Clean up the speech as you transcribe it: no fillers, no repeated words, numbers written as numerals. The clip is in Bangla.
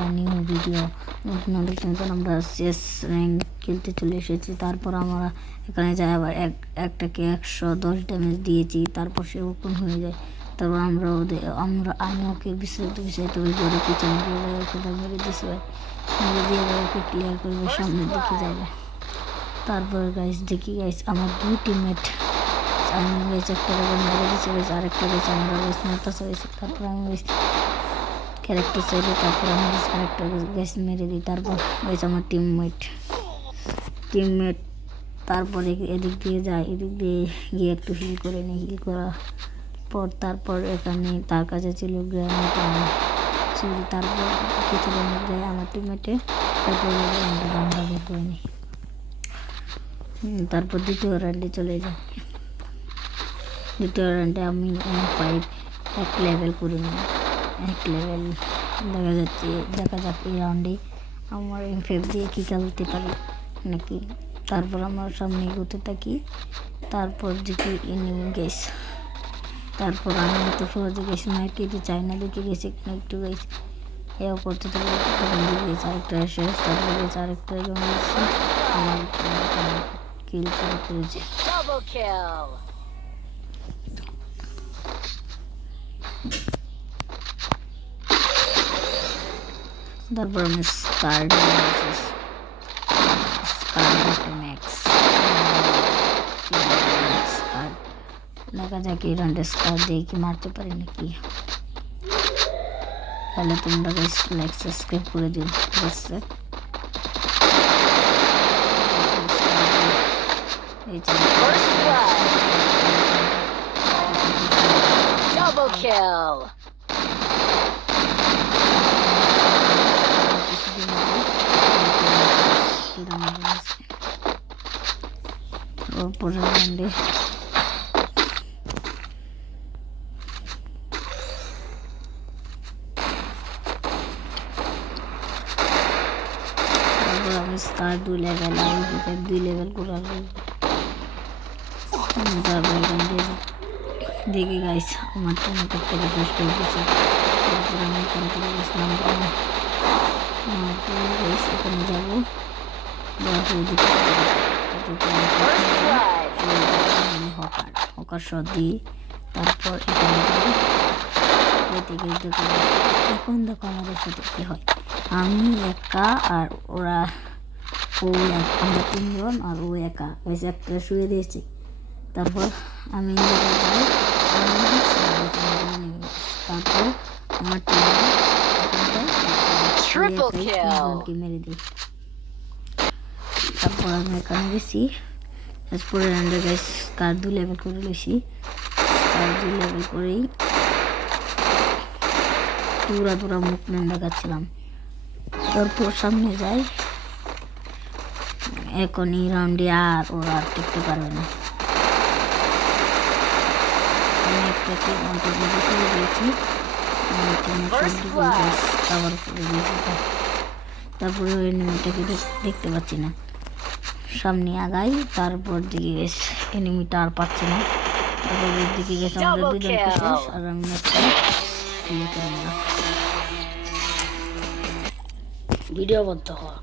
একটা নিউ ভিডিও নতুন নতুন আমরা চেস র্যাঙ্ক খেলতে চলে এসেছি। তারপর আমরা এখানে যাই আবার একটাকে 110 ড্যামেজ দিয়েছি, তারপর সে ওপেন হয়ে যায়। তারপর আমি ওকে বিস্তারিত ওই ঘরে পিছনে দিয়ে ওকে মেরে দিয়েছি ভাই, মেরে দিয়ে ওকে ক্লিয়ার করবো, সামনের দিকে যাবো। তারপর গাইস দেখি গাইস আমার দুই টিমমেট আমি গাইস একটা মেরে দিয়েছি গাইস, আরেকটা গাইস আমরা গাইস মারতেছে গাইস। তারপর আমি গাইস ক্যারেক্টার চাইলে তারপর আমি আরেকটা গাইস মেরে দিই। তারপর গাইস আমার টিমমেট তারপরে এদিক দিয়ে যায়, এদিক দিয়ে গিয়ে একটু হিল করে নিই। হিল করার পর তারপর এখানে তার কাছে ছিল গ্রেনেড চুরি, তারপর কিছু গ্রেনেড দেয় আমার টিমমেটে। তারপর আমরা বাংলা বের করে নিই। তারপর দ্বিতীয় রাউন্ডে চলে যাই। দ্বিতীয় রাউন্ডে আমি M5 এক লেভেল করে নিই। এক লেভেল দেখা যাক এই রাউন্ডে আমার M5 দিয়ে কী খেলতে পারি নাকি। তারপর আমার সামনে এগোতে থাকি। তারপর দেখি এনিমি গেস, তারপর আমি তো সহজে গেছি না কেটে চাই না, দেখে গেছি একটু গেছি এও করতে থাকি। গেছি আরেকটা শেষ, তারপর গেছে আরেকটা আমার কিল শুরু করেছে। তারপর আমি দেখা যাক এই রাউন্ডে স্কার দিয়ে কি মারতে পারি নাকি। তাহলে তোমরা গাইস লাইক সাবস্ক্রাইব করে দিও। Double kill. পরের রাউন্ডে আমি স্টার 2 লেভেল আর 2 লেভেল করে দেখি গাইস আমার টিমমেট থেকে ফার্স্ট হয়ে গেছে। তারপর আমি এখান থেকে গেছিলাম এখানে যাবো হকার শট দিই। তারপর এখন দেখো আমাদের সাথে কি হয়। আমি একা আর ওরা আমরা 3 জন আর ও একা এসে একটা শুয়ে দিয়েছি। তারপর আমি তারপর আমার টিমকে মেরে দিই। তারপর আমি এখানে গেছি পরে রান্ডে গাইস কার 2 লেভেল করে লইছি। কার 2 লেভেল করেই পুরা মুভমেন্ট দেখাচ্ছিলাম। তারপর সামনে যাই, এখন এই রাউন্ডে আর ওরা টিকতে পারবে না। আমি একটাকে অন্তর্ভুক্ত করে দিয়েছি, কভার করে দিয়েছি। তারপরে ওই এনিমিটাকে দেখতে পাচ্ছি না, সামনে আগাই। তারপর দিকে গেছে এনিমিটা আর পাচ্ছি না। তারপর দিকে গেছে আমাদের 2 জন শেষ আর আমি ভিডিও বন্ধ হওয়া।